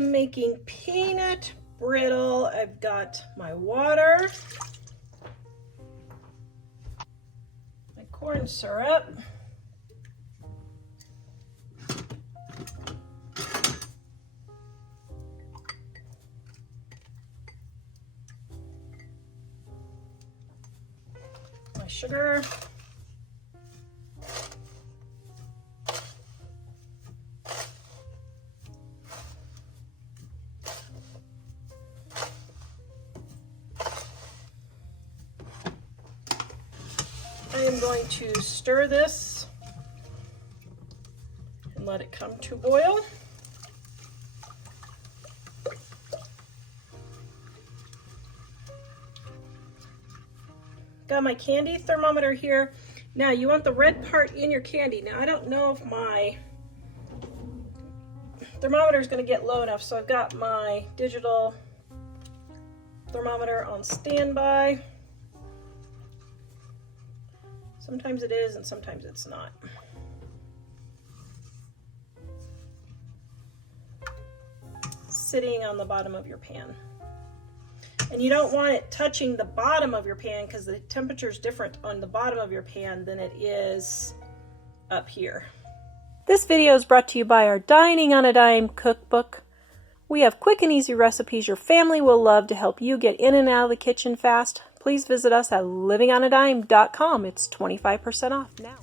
I'm making peanut brittle. I've got my water, my corn syrup, my sugar, I am going to stir this and let it come to a boil. Got my candy thermometer here. Now you want the red part in your candy. Now I don't know if my thermometer is going to get low enough, so I've got my digital thermometer on standby. Sometimes it is and sometimes it's not. Sitting on the bottom of your pan. And you don't want it touching the bottom of your pan because the temperature is different on the bottom of your pan than it is up here. This video is brought to you by our Dining on a Dime cookbook. We have quick and easy recipes your family will love to help you get in and out of the kitchen fast. Please visit us at livingonadime.com. It's 25% off now.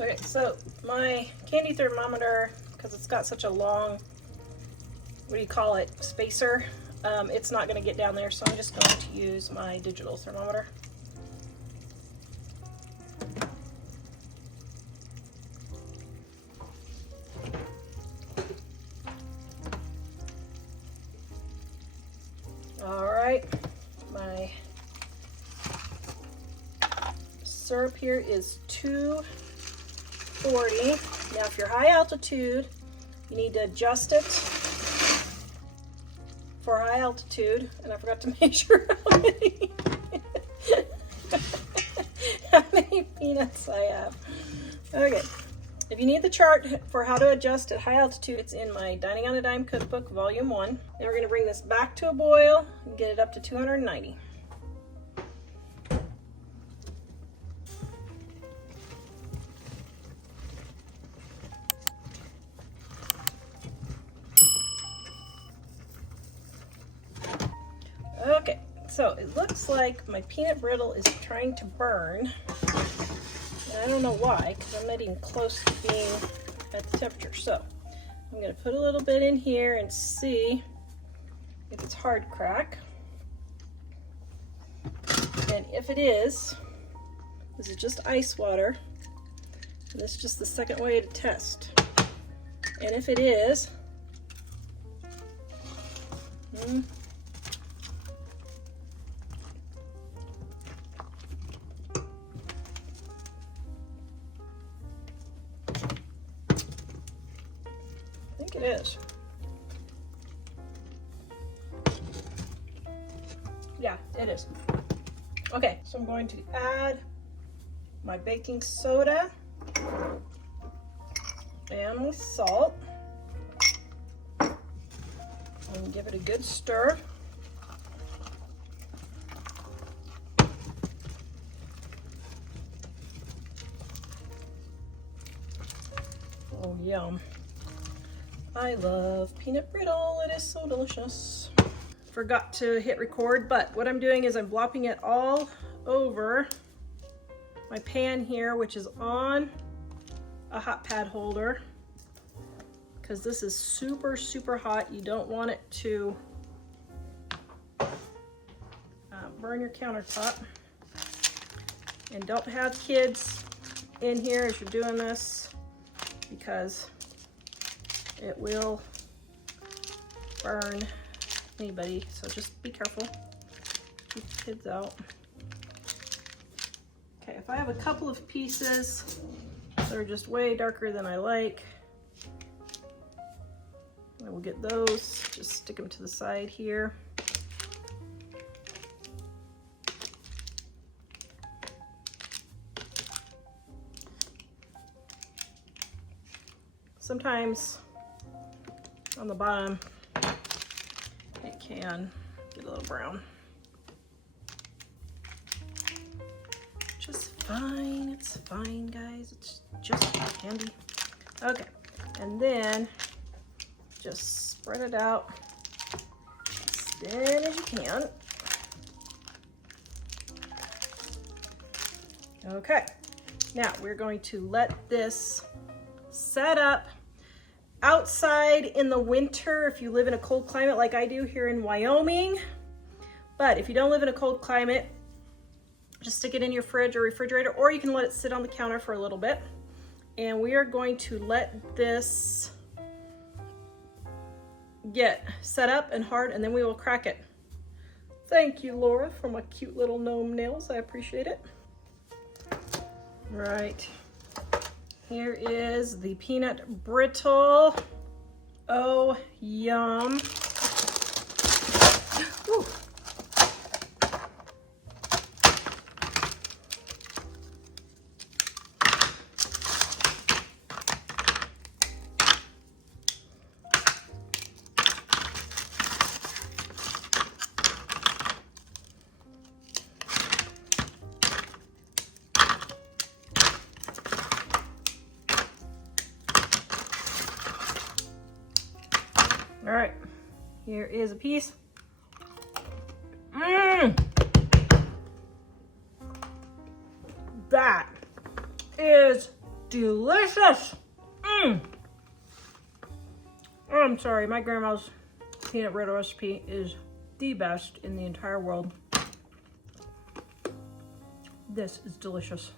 Okay, so my candy thermometer, because it's got such a long, what do you call it, spacer, it's not going to get down there, so I'm just going to use my digital thermometer. All right, my syrup here is 240. Now if you're high altitude, you need to adjust it for high altitude, and I forgot to measure how many peanuts I have. Okay, if you need the chart for how to adjust at high altitude, it's in my Dining on a Dime cookbook, volume 1. Now we're going to bring this back to a boil and get it up to 290. Okay, so it looks like my peanut brittle is trying to burn. And I don't know why, because I'm not even close to being at the temperature. So I'm going to put a little bit in here and see if it's hard crack. And if it is, this is just ice water. And this is just the second way to test. And if it is, it is. Yeah, it is. Okay, so I'm going to add my baking soda and my salt and give it a good stir. Oh, yum. I love peanut brittle. It is so delicious. Forgot to hit record, but what I'm doing is I'm blopping it all over my pan here, which is on a hot pad holder, because this is super, super hot. You don't want it to burn your countertop. And don't have kids in here as you're doing this, because it will burn anybody, so just be careful. Keep the kids out. Okay, if I have a couple of pieces that are just way darker than I like, I will get those, just stick them to the side here. sometimes on the bottom it can get a little brown. Just fine, it's fine, guys. It's just candy. Okay, and then just spread it out as thin as you can. Okay, now we're going to let this set up outside in the winter if you live in a cold climate like I do here in Wyoming. But if you don't live in a cold climate, just stick it in your fridge or refrigerator, or you can let it sit on the counter for a little bit. And we are going to let this get set up and hard, and then we will crack it. Thank you, Laura, for my cute little gnome nails. I appreciate it. Right. Here is the peanut brittle. Oh, yum. Ooh. All right, here is a piece. That is delicious. I'm sorry, my grandma's peanut brittle recipe is the best in the entire world. This is delicious.